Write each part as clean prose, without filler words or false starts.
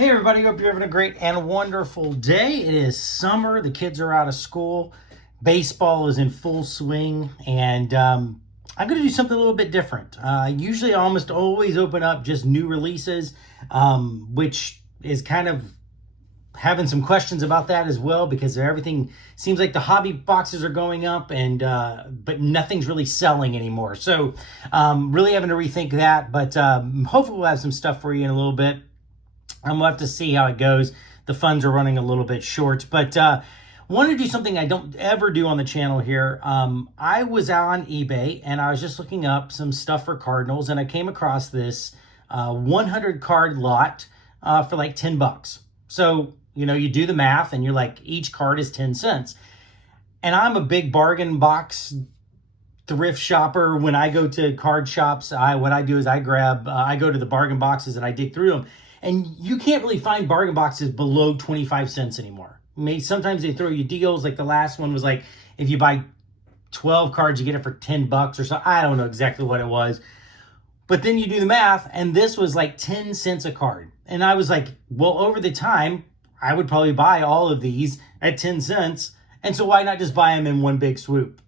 Hey everybody, hope you're having a great and wonderful day. It is summer, the kids are out of school, baseball is in full swing, and I'm going to do something a little bit different. Usually I almost always open up just new releases, which is kind of having some questions about that as well, because everything seems like the hobby boxes are going up, and but nothing's really selling anymore. So really having to rethink that, but hopefully we'll have some stuff for you in a little bit. We'll have to see how it goes. The funds are running a little bit short, but wanted to do something I don't ever do on the channel here. I was on eBay and I was just looking up some stuff for Cardinals, and I came across this 100 card lot for like $10. So, you know, you do the math and you're like, each card is 10 cents. And I'm a big bargain box thrift shopper. When I go to card shops, what I do is I go to the bargain boxes and I dig through them. And you can't really find bargain boxes below 25 cents anymore. Sometimes they throw you deals. Like the last one was like, if you buy 12 cards, you get it for $10 or so. I don't know exactly what it was. But then you do the math, and this was like 10 cents a card. And I was like, well, over the time, I would probably buy all of these at 10 cents. And so why not just buy them in one big swoop?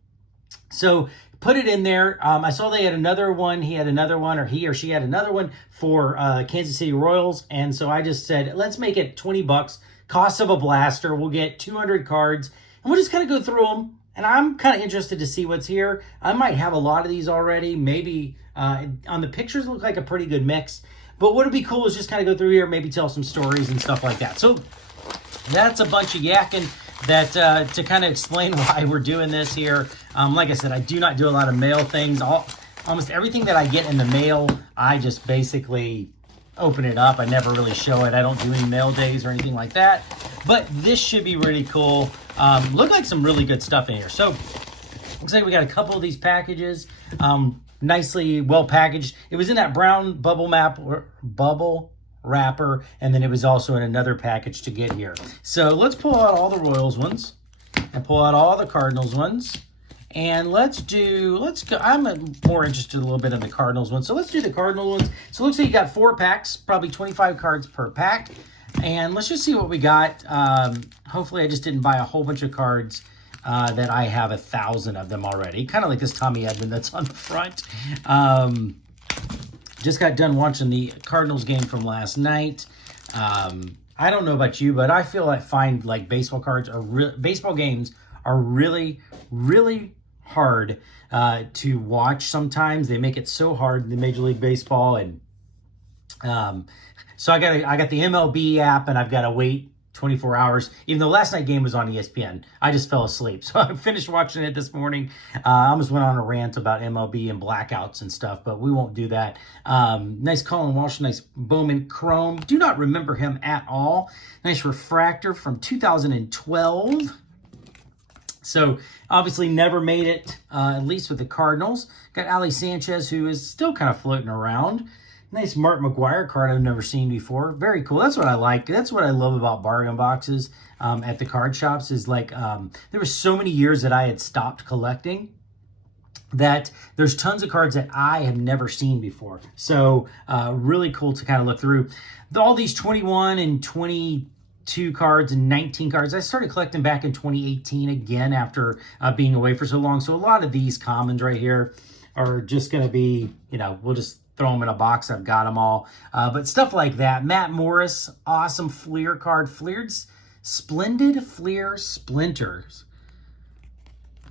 So put it in there. I saw they had another one. He had another one, or he or she had another one for Kansas City Royals. And so I just said, let's make it $20. Cost of a blaster. We'll get 200 cards, and we'll just kind of go through them. And I'm kind of interested to see what's here. I might have a lot of these already. Maybe on the pictures look like a pretty good mix. But what would be cool is just kind of go through here, maybe tell some stories and stuff like that. So that's a bunch of yakking. That to kind of explain why we're doing this here. Like I said, I do not do a lot of mail things. Almost everything that I get in the mail, I just basically open it up. I never really show it. I don't do any mail days or anything like that. But this should be really cool. Look like some really good stuff in here. So looks like we got a couple of these packages. Nicely well packaged. It was in that brown bubble wrapper, and then it was also in another package to get here. So let's pull out all the Royals ones and pull out all the Cardinals ones, and let's go. I'm more interested a little bit in the Cardinals ones, so let's do the Cardinal ones. So it looks like you got 4 packs, probably 25 cards per pack, and let's just see what we got. Hopefully I just didn't buy a whole bunch of cards that I have 1,000 of them already, kind of like this Tommy Edman that's on the front. Just got done watching the Cardinals game from last night. I don't know about you, but I feel like baseball cards baseball games are really, really hard to watch. Sometimes they make it so hard in the Major League Baseball, and so I got the MLB app, and I've got to wait 24 hours. Even though last night's game was on ESPN, I just fell asleep. So I finished watching it this morning. I almost went on a rant about MLB and blackouts and stuff, but we won't do that. Nice Colin Walsh, nice Bowman Chrome. Do not remember him at all. Nice refractor from 2012. So obviously never made it, at least with the Cardinals. Got Ali Sanchez, who is still kind of floating around. Nice Mark McGuire card I've never seen before. Very cool. That's what I like. That's what I love about bargain boxes at the card shops, is like there were so many years that I had stopped collecting that there's tons of cards that I have never seen before. So really cool to kind of look through. All these 21 and 22 cards and 19 cards, I started collecting back in 2018 again after being away for so long. So a lot of these commons right here are just going to be, you know, we'll just throw them in a box. I've got them all. But stuff like that. Matt Morris, awesome Fleer card. Splendid Fleer Splinters.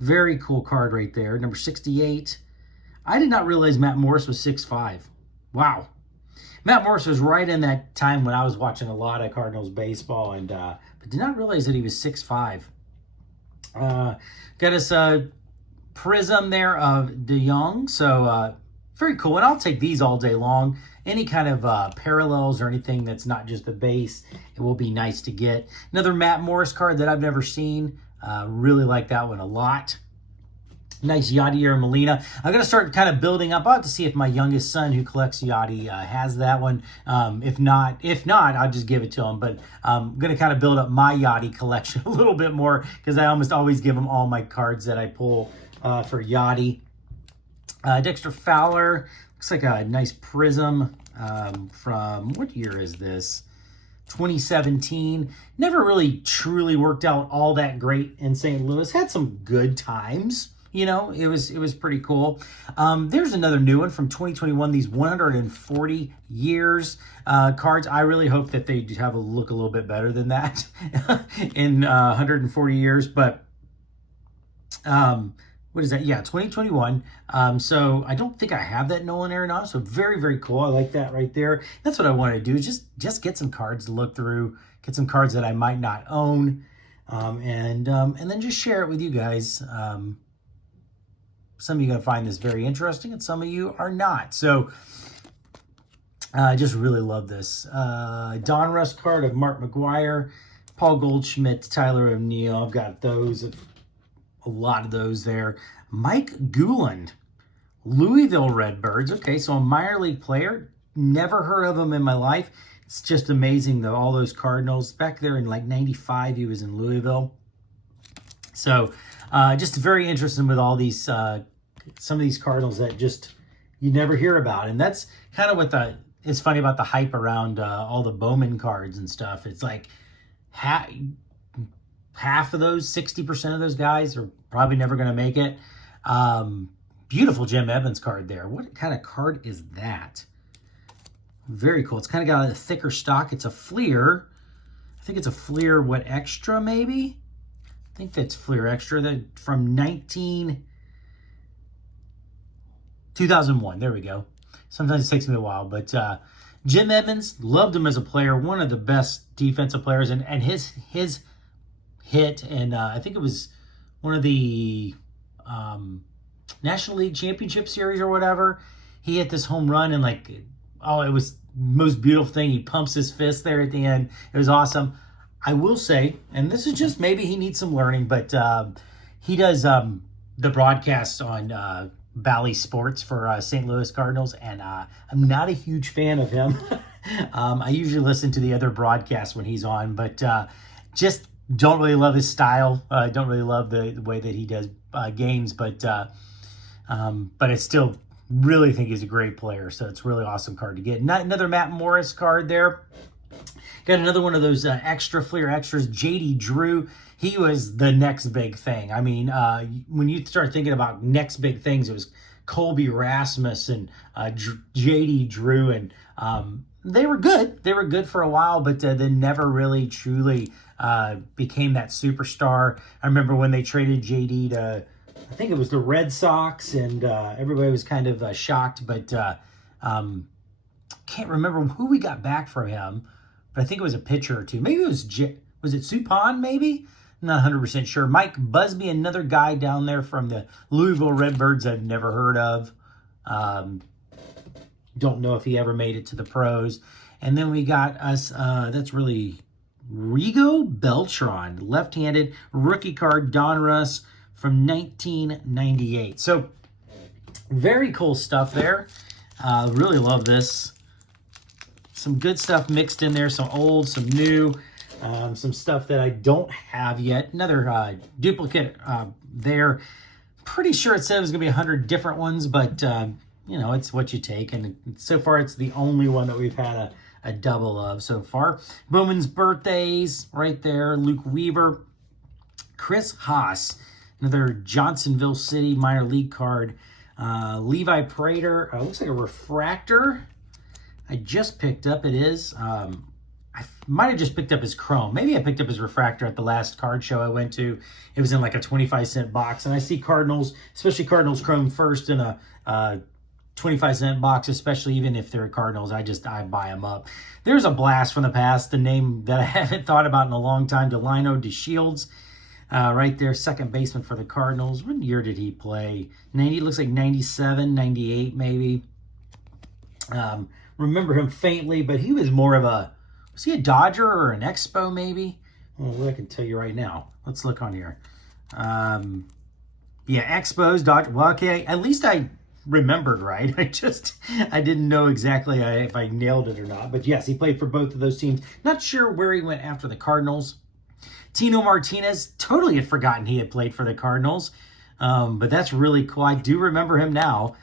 Very cool card right there. Number 68. I did not realize Matt Morris was 6'5". Wow. Matt Morris was right in that time when I was watching a lot of Cardinals baseball, and but did not realize that he was 6'5". Got us a prism there of DeYoung. So very cool, and I'll take these all day long. Any kind of parallels or anything that's not just the base, it will be nice to get. Another Matt Morris card that I've never seen. Really like that one a lot. Nice Yadier Molina. I'm going to start kind of building up. I'll have to see if my youngest son who collects Yadi has that one. If not, I'll just give it to him. But I'm going to kind of build up my Yadi collection a little bit more, because I almost always give him all my cards that I pull for Yadi. Dexter Fowler, looks like a nice prism from, what year is this? 2017. Never really truly worked out all that great in St. Louis. Had some good times. You know, it was pretty cool. There's another new one from 2021, these 140 years cards. I really hope that they have a look a little bit better than that in 140 years. But what is that? Yeah, 2021. So I don't think I have that Nolan Arenado. So very, very cool. I like that right there. That's what I want to do, is just get some cards to look through, get some cards that I might not own, and then just share it with you guys. Some of you are going to find this very interesting, and some of you are not. So I just really love this. Donruss card of Mark McGwire, Paul Goldschmidt, Tyler O'Neill. I've got those, a lot of those there. Mike Gouland, Louisville Redbirds. Okay, so a minor league player. Never heard of him in my life. It's just amazing, though, all those Cardinals. Back there in like 95, he was in Louisville. So just very interesting with all these, some of these Cardinals that just you never hear about. And that's kind of what it's funny about the hype around all the Bowman cards and stuff. It's like half of those, 60% of those guys are probably never going to make it. Beautiful Jim Evans card there. What kind of card is that? Very cool. It's kind of got a thicker stock. It's a Fleer. I think it's a Fleer, what, Extra maybe? I think that's Fleer Extra. That from 2001. There we go. Sometimes it takes me a while, but Jim Evans, loved him as a player. One of the best defensive players, and his hit, and I think it was one of the National League Championship Series or whatever. He hit this home run, and like, oh, it was the most beautiful thing. He pumps his fist there at the end. It was awesome. I will say, and this is just maybe he needs some learning, but he does the broadcast on Bally Sports for St. Louis Cardinals, and I'm not a huge fan of him. I usually listen to the other broadcasts when he's on, but just don't really love his style. Don't really love the way that he does games, but I still really think he's a great player, so it's a really awesome card to get. Another Matt Morris card there. Got another one of those extra Fleer Extras, J.D. Drew. He was the next big thing. I mean, when you start thinking about next big things, it was Colby Rasmus and J.D. Drew, and they were good. They were good for a while, but then never really truly became that superstar. I remember when they traded J.D. to, I think it was the Red Sox, and everybody was kind of shocked, but can't remember who we got back from him. But I think it was a pitcher or two. Maybe it was was it Suppan, maybe? I'm not 100% sure. Mike Busby, another guy down there from the Louisville Redbirds I've never heard of. Don't know if he ever made it to the pros. And then we got us, that's really Rigo Beltran, left-handed rookie card, Donruss from 1998. So very cool stuff there. Really love this. Some good stuff mixed in there, some old, some new, some stuff that I don't have yet. Another duplicate there. Pretty sure it said it was going to be 100 different ones, but, you know, it's what you take. And so far, it's the only one that we've had a double of so far. Bowman's birthdays right there. Luke Weaver. Chris Haas, another Johnsonville City minor league card. Levi Prater, looks like a refractor. I just picked up, it is. I might have just picked up his chrome. Maybe I picked up his refractor at the last card show I went to. It was in like a 25-cent box. And I see Cardinals, especially Cardinals chrome first in a 25-cent box, especially even if they're Cardinals. I buy them up. There's a blast from the past, the name that I haven't thought about in a long time, Delino DeShields. Right there, second baseman for the Cardinals. What year did he play? 90, looks like 97, 98 maybe. Remember him faintly, but he was more of a, was he a Dodger or an Expo maybe? Well, I can tell you right now. Let's look on here. Yeah, Expos, Dodger. Well, okay, at least I remembered right. I didn't know exactly if I nailed it or not. But yes, he played for both of those teams. Not sure where he went after the Cardinals. Tino Martinez, totally had forgotten he had played for the Cardinals. But that's really cool. I do remember him now.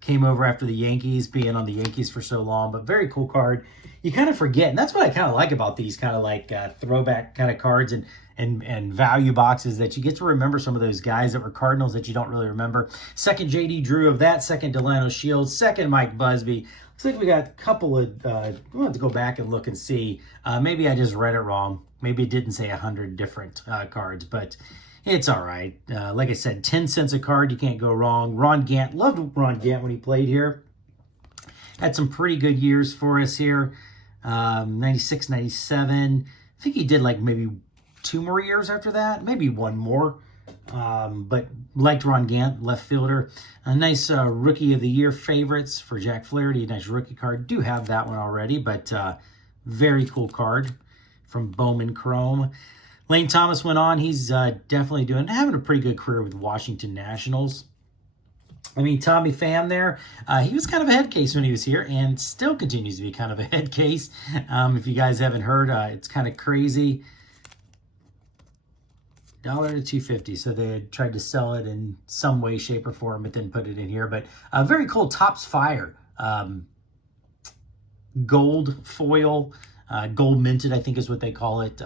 Came over after the Yankees, being on the Yankees for so long, but very cool card. You kind of forget, and that's what I kind of like about these kind of like throwback kind of cards and value boxes, that you get to remember some of those guys that were Cardinals that you don't really remember. Second J.D. Drew of that, second Delano Shields, second Mike Busby. Looks like we got a couple of, we'll have to go back and look and see. Maybe I just read it wrong. Maybe it didn't say 100 different cards, but it's all right. Like I said, 10 cents a card, you can't go wrong. Ron Gant, loved Ron Gant when he played here. Had some pretty good years for us here. 96, 97. I think he did like maybe 2 more years after that, maybe 1 more. But liked Ron Gant, left fielder. A nice Rookie of the Year favorites for Jack Flaherty. A nice rookie card. Do have that one already, but very cool card from Bowman Chrome. Lane Thomas went on. He's definitely having a pretty good career with Washington Nationals. I mean, Tommy Pham there, he was kind of a head case when he was here and still continues to be kind of a head case. If you guys haven't heard, it's kind of crazy. $1 to $2.50. So they had tried to sell it in some way, shape, or form, but didn't put it in here. But very cool. Topps Fire. Gold foil. Gold minted, I think is what they call it.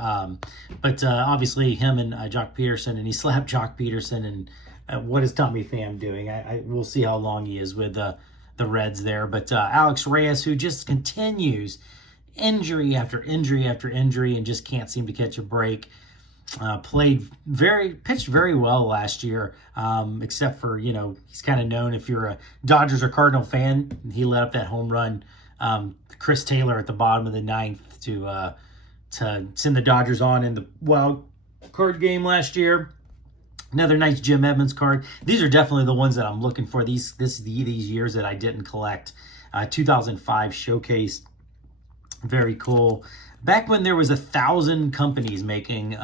But obviously him and Jock Peterson, and he slapped Jock Peterson. And what is Tommy Pham doing? We'll see how long he is with the Reds there. But Alex Reyes, who just continues injury after injury after injury and just can't seem to catch a break. Pitched very well last year, except for, he's kind of known, if you're a Dodgers or Cardinal fan, he let up that home run, Chris Taylor at the bottom of the 9th to send the Dodgers on in the wild card game last year. Another nice Jim Edmonds card. These are definitely the ones that I'm looking for. These years that I didn't collect. 2005 showcase. Very cool. Back when there was 1,000 companies making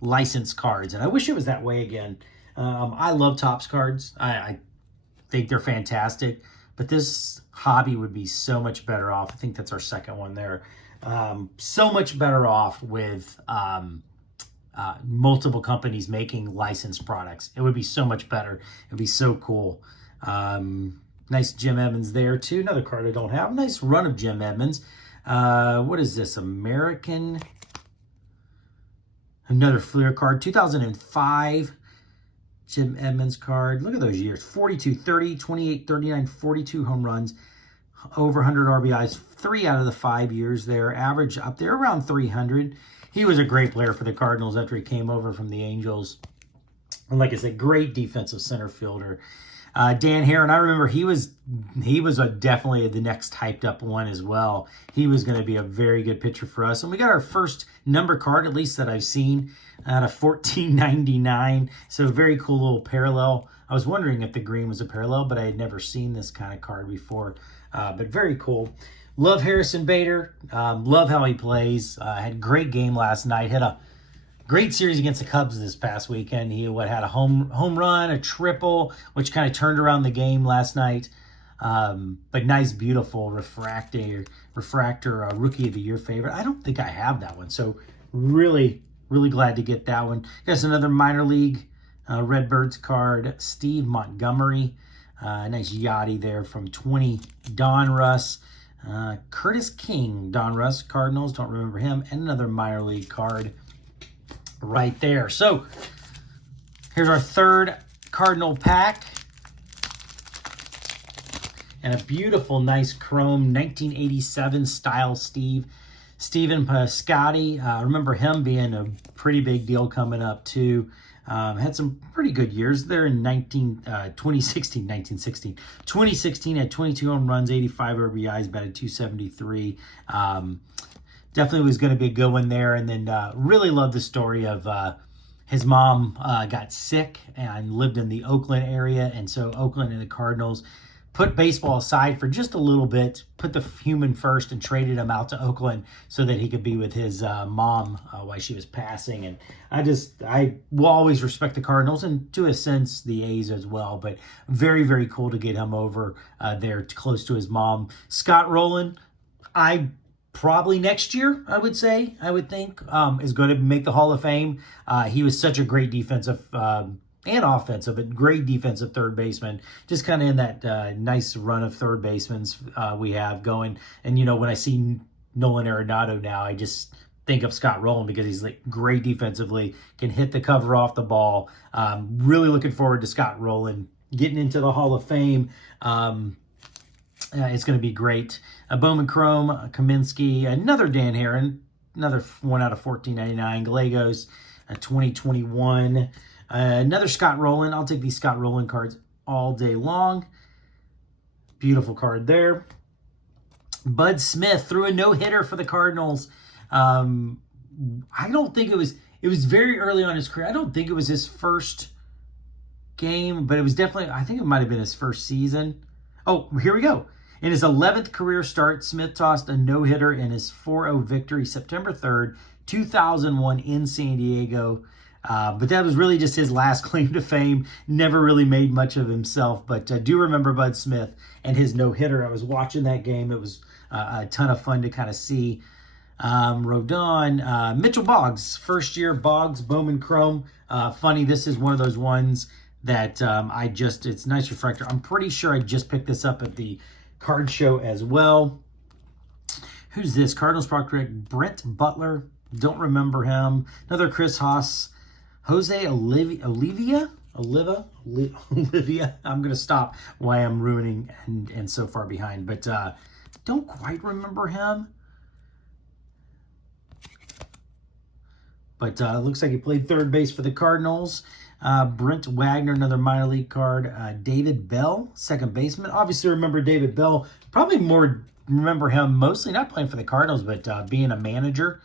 licensed cards, and I wish it was that way again. I love Topps cards. I think they're fantastic, but this hobby would be so much better off. I think that's our second one there. So much better off with multiple companies making licensed products. It would be so much better. It would be so cool. Nice Jim Edmonds there too. Another card I don't have. Nice run of Jim Edmonds. What is this? American. Another Fleer card. 2005 Jim Edmonds card. Look at those years. 42, 30, 28, 39, 42 home runs. Over 100 RBIs. 3 out of the 5 years there. Average up there around 300. He was a great player for the Cardinals after he came over from the Angels. And like I said, great defensive center fielder. Dan Heron, I remember he was definitely the next hyped up one as well. He was going to be a very good pitcher for us. And we got our first number card, at least that I've seen, out of $14.99. So very cool little parallel. I was wondering if the green was a parallel, but I had never seen this kind of card before. But very cool. Love Harrison Bader. Love how he plays. Had a great game last night. Had a great series against the Cubs this past weekend. He had a home run, a triple, which kind of turned around the game last night. But nice, beautiful refractor Rookie of the Year favorite. I don't think I have that one, so really, really glad to get that one. Got another minor league Redbirds card, Steve Montgomery. Nice Yachty there from 20. Don Russ. Curtis King, Don Russ, Cardinals, don't remember him. And another minor league card right there. So here's our third Cardinal pack. And a beautiful, nice chrome 1987 style Steven Piscotty. Remember him being a pretty big deal coming up too. Had some pretty good years there in 2016 had 22 home runs, 85 RBIs, batted .273. Definitely was going to be a good one there. And then really love the story of his mom got sick and lived in the Oakland area. And so Oakland and the Cardinals put baseball aside for just a little bit, put the human first, and traded him out to Oakland so that he could be with his mom while she was passing. And I will always respect the Cardinals, and to a sense the A's as well. But very, very cool to get him over there close to his mom. Scott Rowland, probably next year, I would think, is going to make the Hall of Fame. He was such a great defensive and offensive, but great defensive third baseman. Just kind of in that nice run of third basemen we have going. And, you know, when I see Nolan Arenado now, I just think of Scott Rowland because he's like great defensively, can hit the cover off the ball. Really looking forward to Scott Rowland getting into the Hall of Fame. It's going to be great. Bowman Chrome, Kaminsky, another Dan Heron, another 1 out of 14.99. Gallegos, 2021. Another Scott Rowland. I'll take these Scott Rowland cards all day long. Beautiful card there. Bud Smith threw a no-hitter for the Cardinals. I don't think it was very early on in his career. I don't think it was his first game, but it was definitely, I think it might have been his first season. Oh, here we go. In his 11th career start, Smith tossed a no-hitter in his 4-0 victory September 3rd, 2001 in San Diego. But that was really just his last claim to fame. Never really made much of himself, but I do remember Bud Smith and his no-hitter. I was watching that game. It was a ton of fun to kind of see. Rodon, Mitchell Boggs, first year Boggs, Bowman Chrome. Funny, this is one of those ones that it's nice refractor. I'm pretty sure I just picked this up at the card show as well. Who's this? Cardinals prospect Brent Butler. Don't remember him. Another Chris Haas. Jose Olivia. I'm going to stop why I'm ruining and so far behind. But don't quite remember him. But looks like he played third base for the Cardinals. Brent Wagner, another minor league card. David Bell, second baseman. Obviously remember David Bell. Probably more remember him mostly not playing for the Cardinals, but being a manager.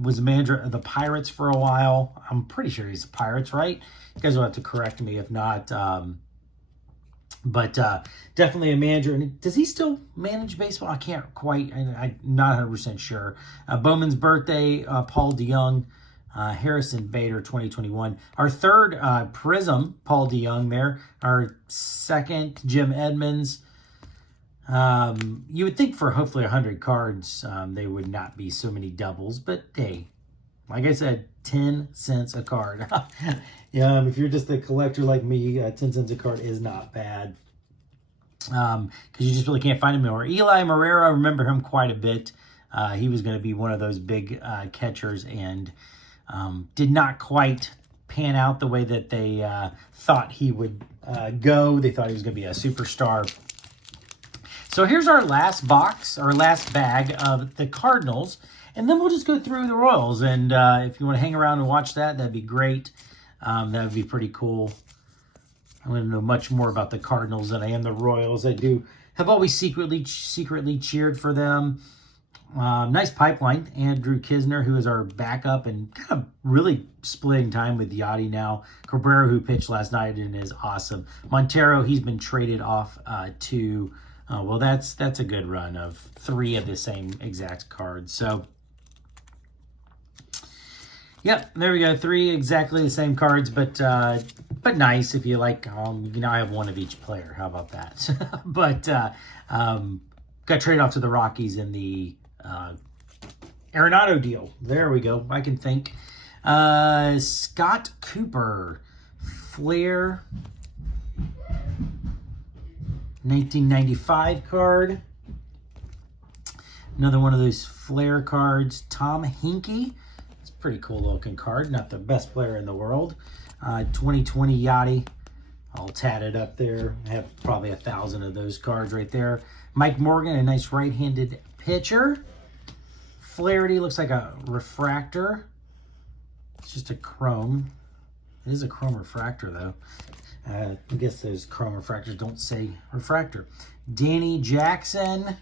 Was a manager of the Pirates for a while. I'm pretty sure he's the Pirates, right? You guys will have to correct me if not. But definitely a manager. And does he still manage baseball? I can't quite. I'm not 100% sure. Bowman's birthday, Paul DeYoung. Harrison Bader, 2021. Our third Prism, Paul DeYoung there. Our second, Jim Edmonds. You would think for hopefully 100 cards, they would not be so many doubles. But hey, like I said, 10 cents a card. Yeah, if you're just a collector like me, 10 cents a card is not bad. Because you just really can't find him anymore. Eli Morera, I remember him quite a bit. He was going to be one of those big catchers and did not quite pan out the way that they thought he would go. They thought he was going to be a superstar. So here's our last box, our last bag of the Cardinals. And then we'll just go through the Royals. And if you want to hang around and watch that, that'd be great. That would be pretty cool. I want to know much more about the Cardinals than I am the Royals. I have always secretly cheered for them. Nice pipeline. Andrew Kisner, who is our backup and kind of really splitting time with Yachty now. Cabrera, who pitched last night and is awesome. Montero, he's been traded off to, well, that's a good run of 3 of the same exact cards. So, yep, there we go. 3 exactly the same cards, but nice if you like. You know, I have 1 of each player. How about that? But got traded off to the Rockies in the Arenado deal. There we go. I can think. Scott Cooper, Flair, 1995 card. Another one of those Flair cards. Tom Hinkie. It's a pretty cool looking card. Not the best player in the world. 2020 Yachty. All tatted up there. I have probably 1,000 of those cards right there. Mike Morgan, a nice right-handed pitcher. Flaherty looks like a refractor. It's just a chrome. It is a chrome refractor, though. I guess those chrome refractors don't say refractor. Danny Jackson.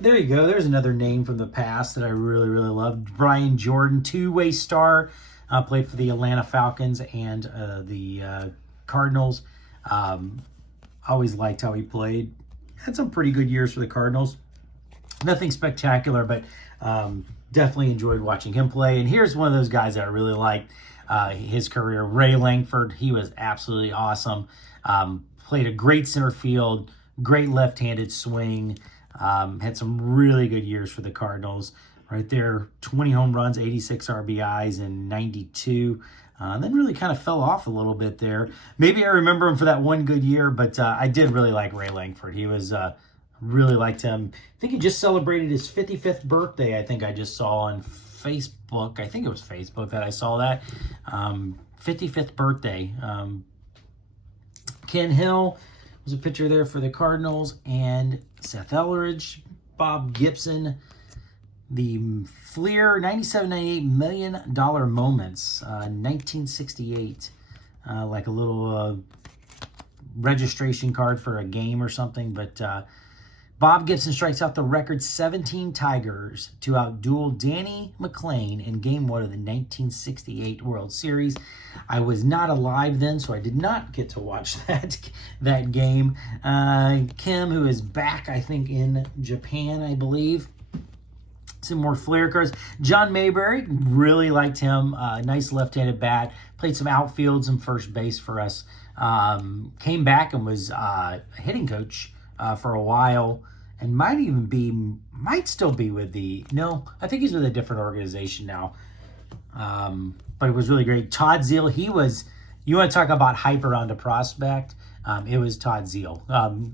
There you go. There's another name from the past that I really, really loved. Brian Jordan, two-way star. Played for the Atlanta Falcons and the Cardinals. Always liked how he played. Had some pretty good years for the Cardinals. Nothing spectacular, but definitely enjoyed watching him play. And here's one of those guys that I really liked his career. Ray Langford. He was absolutely awesome. Played a great center field, great left-handed swing. Had some really good years for the Cardinals. Right there, 20 home runs, 86 RBIs, and 92. Then really kind of fell off a little bit there. Maybe I remember him for that one good year, but I did really like Ray Langford. He was really liked him. I think he just celebrated his 55th birthday. I think I just saw on Facebook. I think it was Facebook that I saw that. 55th birthday. Ken Hill was a pitcher there for the Cardinals, and Seth Elleridge, Bob Gibson, the Fleer $97.98 million moments, 1968, like a little registration card for a game or something. But Bob Gibson strikes out the record 17 Tigers to outduel Danny McLean in Game 1 of the 1968 World Series. I was not alive then, so I did not get to watch that game. Kim, who is back, I think, in Japan, I believe. Some more Flair cards. John Mayberry, really liked him. Nice left-handed bat. Played some outfield, some first base for us. Came back and was a hitting coach for a while, and might still be with I think he's with a different organization now. But it was really great. Todd Zeal, you want to talk about hype around a prospect? It was Todd Zeal.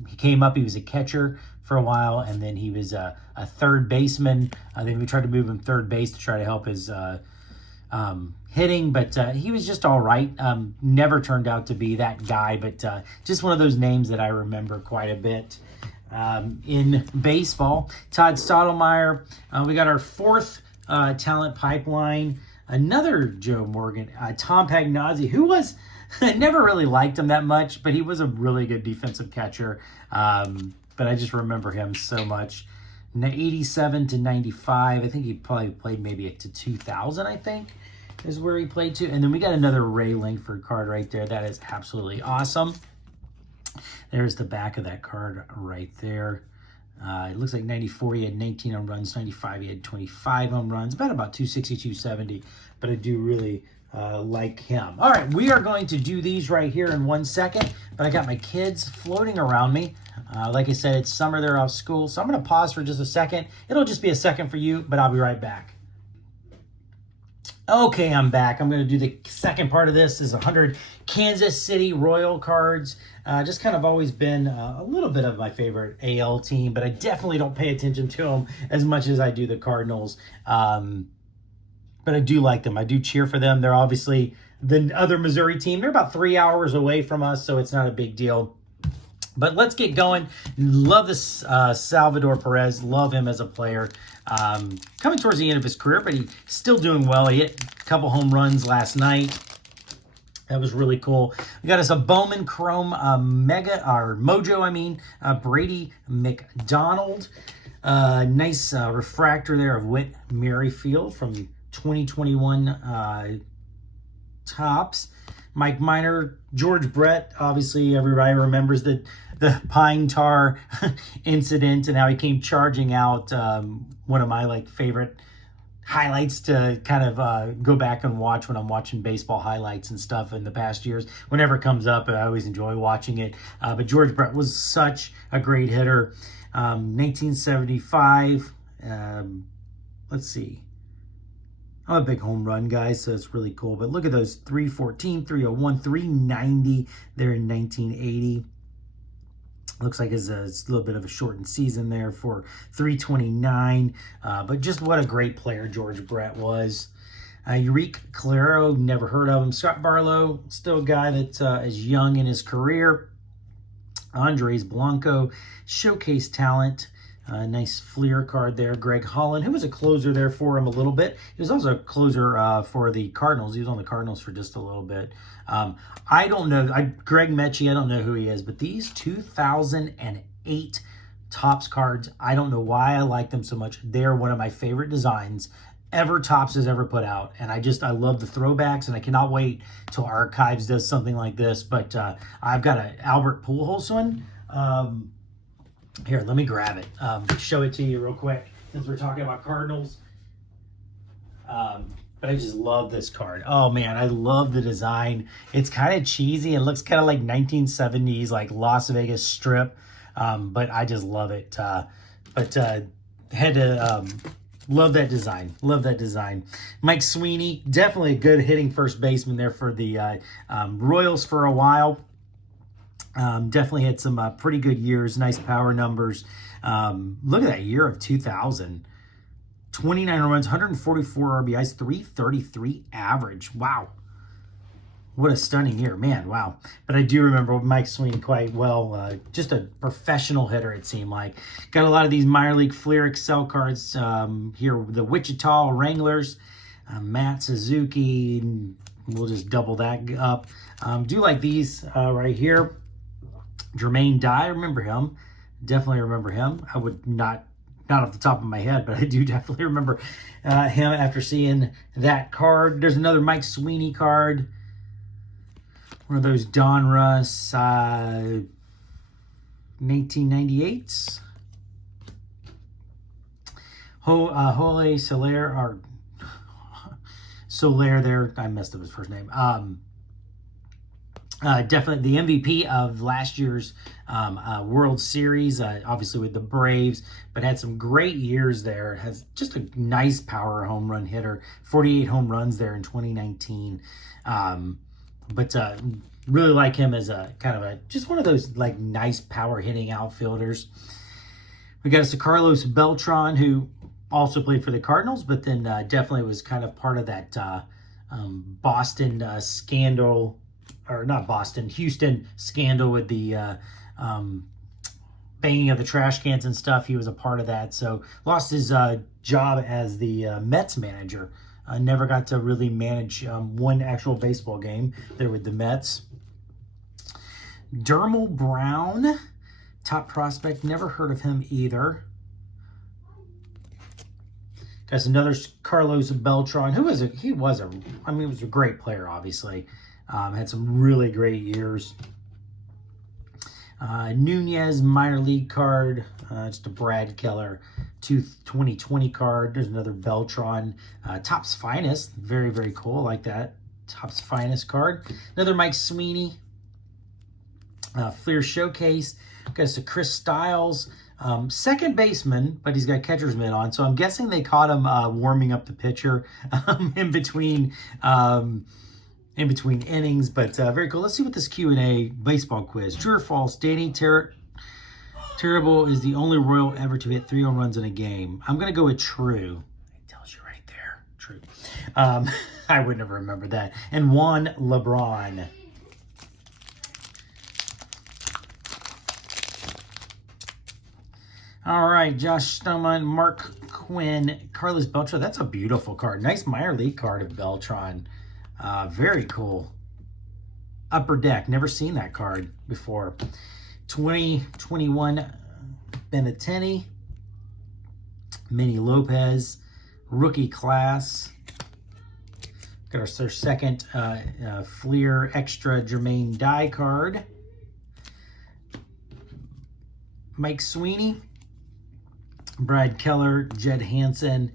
He came up, he was a catcher for a while, and then he was a third baseman. Then we tried to move him third base to try to help his hitting, but he was just all right. Never turned out to be that guy, but just one of those names that I remember quite a bit. In baseball, Todd Stottlemyre. We got our fourth talent pipeline. Another Joe Morgan, Tom Pagnozzi, who was never really liked him that much, but he was a really good defensive catcher. But I just remember him so much. 87 to 95. I think he probably played maybe to 2000, I think, is where he played to. And then we got another Ray Langford card right there. That is absolutely awesome. There's the back of that card right there. It looks like 94, he had 19 home runs. 95, he had 25 home runs. About 260, 270. But I do really like him. All right, we are going to do these right here in 1 second. But I got my kids floating around me. Like I said, it's summer. They're off school. So I'm going to pause for just a second. It'll just be a second for you, but I'll be right back. Okay, I'm back. I'm going to do the second part of this. This is 100 Kansas City Royal cards. Just kind of always been a little bit of my favorite AL team, but I definitely don't pay attention to them as much as I do the Cardinals. But I do like them. I do cheer for them. They're obviously the other Missouri team. They're about 3 hours away from us, so it's not a big deal. But let's get going. Love this Salvador Perez. Love him as a player. Coming towards the end of his career, but he's still doing well. He hit a couple home runs last night. That was really cool. We got us a Bowman Chrome Mojo, Brady McDonald. Nice refractor there of Whit Merrifield from 2021 Topps. Mike Minor, George Brett, obviously everybody remembers the pine tar incident and how he came charging out. One of my favorite highlights to kind of go back and watch when I'm watching baseball highlights and stuff in the past years. Whenever it comes up, I always enjoy watching it. But George Brett was such a great hitter. 1975, let's see. I'm a big home run guy, so it's really cool. But look at those, 314, 301, 390 there in 1980. Looks like it's a little bit of a shortened season there for 329. But just what a great player George Brett was. Eureka Claro, never heard of him. Scott Barlow, still a guy that is young in his career. Andres Blanco, showcase talent. Nice Fleer card there. Greg Holland, who was a closer there for him a little bit. He was also a closer for the Cardinals. He was on the Cardinals for just a little bit. I don't know. Greg Mechie, I don't know who he is, but these 2008 Topps cards, I don't know why I like them so much. They're one of my favorite designs ever Topps has ever put out. And I love the throwbacks, and I cannot wait till Archives does something like this. But I've got an Albert Pujols one. Here, let me grab it. Show it to you real quick since we're talking about Cardinals. But I just love this card. Oh, man, I love the design. It's kind of cheesy. It looks kind of like 1970s, like Las Vegas Strip. But I just love it. Had to Love that design. Love that design. Mike Sweeney, definitely a good hitting first baseman there for the Royals for a while. Definitely had some pretty good years, nice power numbers. Look at that year of 2000. 29 runs, 144 RBIs, 333 average. Wow. What a stunning year, man, wow. But I do remember Mike Sweeney quite well. Just a professional hitter, it seemed like. Got a lot of these minor league Fleer Excel cards here. The Wichita Wranglers, Matt Suzuki. We'll just double that up. Do like these right here. Jermaine Dye, remember him. Definitely remember him. I would not off the top of my head, but I do definitely remember him after seeing that card. There's another Mike Sweeney card. One of those Donruss 1998s. Jole Soler, or Soler there. I messed up his first name. Definitely the MVP of last year's World Series, obviously with the Braves, but had some great years there. Has just a nice power home run hitter, 48 home runs there in 2019. But really like him as a kind of just one of those like nice power hitting outfielders. We got us a Carlos Beltran, who also played for the Cardinals, but then definitely was kind of part of that Boston scandal, or not Boston, Houston scandal with the banging of the trash cans and stuff. He was a part of that. So lost his job as the Mets manager. Never got to really manage one actual baseball game there with the Mets. Dermal Brown, top prospect. Never heard of him either. Got another Carlos Beltran. He was a great player, obviously. Had some really great years. Nunez minor league card. Just a Brad Keller 2020 card. There's another Beltran. Topps Finest. Very, very cool. I like that. Topps Finest card. Another Mike Sweeney. Fleer Showcase. Got us a Chris Styles. Second baseman, but he's got catcher's mitt on. So I'm guessing they caught him warming up the pitcher in between innings, but very cool. Let's see what this Q&A baseball quiz. True or false? Danny Terrible is the only Royal ever to hit 3 home runs in a game. I'm going to go with true. It tells you right there. True. I would never remember that. And Juan LeBron. All right, Josh Stoneman, Mark Quinn, Carlos Beltran. That's a beautiful card. Nice minor league card of Beltran. Very cool. Upper Deck. Never seen that card before. 2021 Benintendi. Minnie Lopez. Rookie class. Got our second Fleer Extra Jermaine Dye card. Mike Sweeney. Brad Keller. Jed Hansen.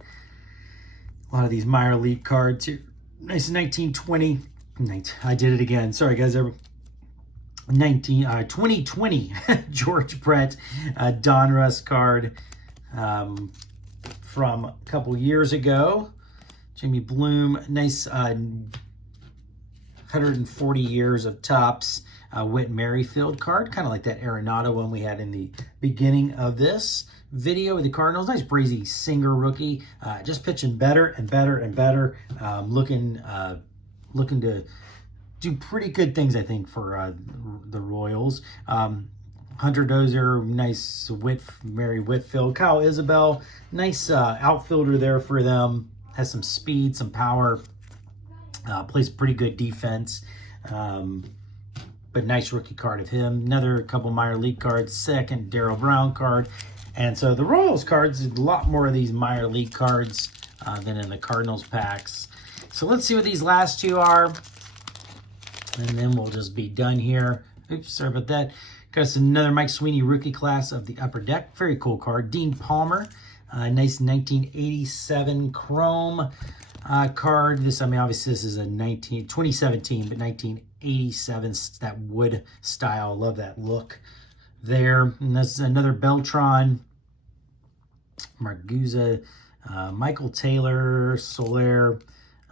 A lot of these minor league cards here. Nice 1920. I did it again. Sorry, guys. 2020 George Brett Donruss card from a couple years ago. Jamie Bloom. Nice 140 years of Topps Whit Merrifield card. Kind of like that Arenado one we had in the beginning of this video with the Cardinals. Nice Brazy Singer rookie, just pitching better and better and better. Looking to do pretty good things, I think, for the Royals. Hunter Dozier, nice Mary Whitfield. Kyle Isabel, nice outfielder there for them. Has some speed, some power. Plays pretty good defense. But nice rookie card of him. Another couple minor league cards. Second Darryl Brown card. And so the Royals cards, a lot more of these minor league cards than in the Cardinals packs. So let's see what these last two are. And then we'll just be done here. Oops, sorry about that. Got us another Mike Sweeney rookie class of the Upper Deck. Very cool card. Dean Palmer. Nice 1987 Chrome card. Obviously this is a 2017, but 1987, that wood style. Love that look there. And that's another Beltran. Marguza, Michael Taylor, Soler,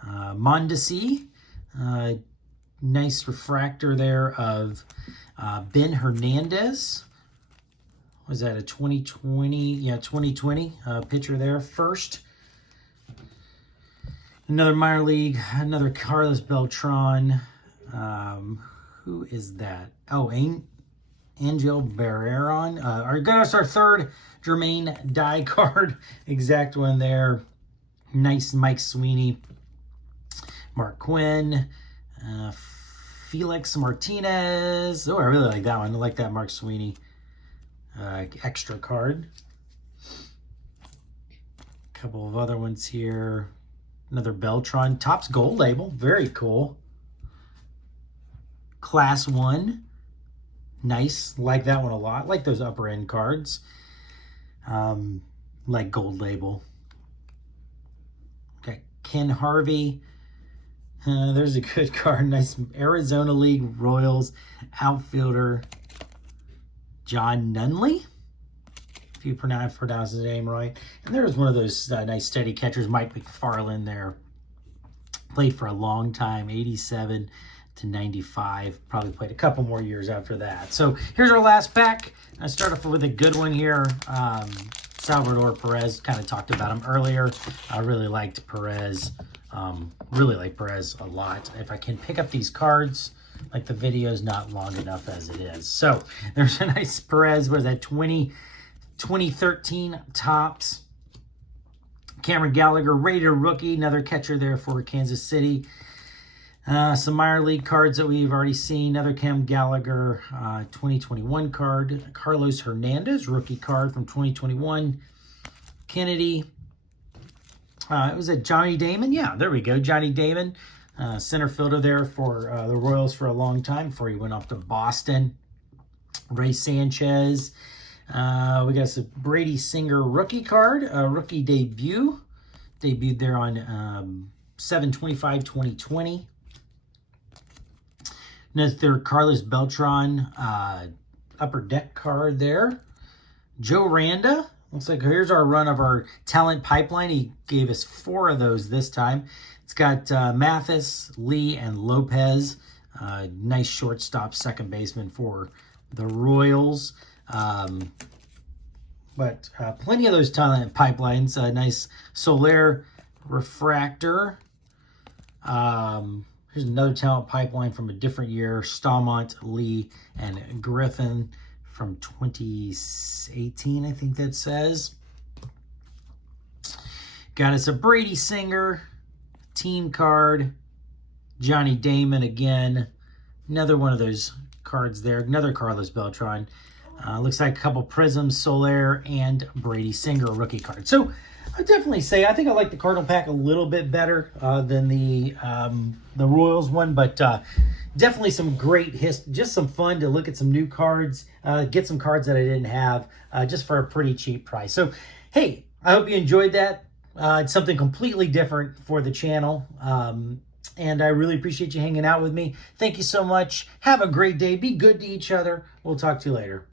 Mondesi. Nice refractor there of Ben Hernandez. Was that a 2020? Yeah, 2020 pitcher there. First. Another minor league, another Carlos Beltran. Who is that? Oh, Angel Barreron. Our third Jermaine die card. Exact one there. Nice Mike Sweeney. Mark Quinn. Felix Martinez. Oh, I really like that one. I like that Mark Sweeney extra card. A couple of other ones here. Another Beltran. Topps Gold label. Very cool. Class 1. Nice. Like that one a lot. Like those upper end cards. Like gold label. Okay. Ken Harvey. There's a good card. Nice Arizona League Royals outfielder. John Nunley. If you pronounce his name right. And there's one of those nice steady catchers. Mike McFarland there. Played for a long time. 87 to 95. Probably played a couple more years after that. So here's our last pack. I start off with a good one here. Salvador Perez. Kind of talked about him earlier. I really liked Perez. Really like Perez a lot. If I can pick up these cards, like the video's not long enough as it is. So there's a nice Perez. What is that? 2013 Topps. Cameron Gallagher, Raider rookie. Another catcher there for Kansas City. Some minor league cards that we've already seen. Another Cam Gallagher 2021 card. Carlos Hernandez, rookie card from 2021. Kennedy. It was a Johnny Damon. Yeah, there we go. Johnny Damon, center fielder there for the Royals for a long time before he went off to Boston. Ray Sanchez. We got a Brady Singer rookie card, rookie debut. Debuted there on 7/25/2020. Another Carlos Beltran upper deck card there. Joe Randa. Looks like here's our run of our talent pipeline. He gave us 4 of those this time. It's got Mathis, Lee, and Lopez. Nice shortstop, second baseman for the Royals. But plenty of those talent pipelines. Nice Soler refractor. Here's another talent pipeline from a different year. Stalmont, Lee, and Griffin from 2018, I think that says. Got us a Brady Singer team card. Johnny Damon again. Another one of those cards there. Another Carlos Beltran. Looks like a couple Prisms, Soler, and Brady Singer rookie card. So I definitely say I think I like the Cardinal pack a little bit better than the Royals one, but definitely some great just some fun to look at some new cards, get some cards that I didn't have just for a pretty cheap price. So hey, I hope you enjoyed that. It's something completely different for the channel. And I really appreciate you hanging out with me. Thank you so much. Have a great day. Be good to each other. We'll talk to you later.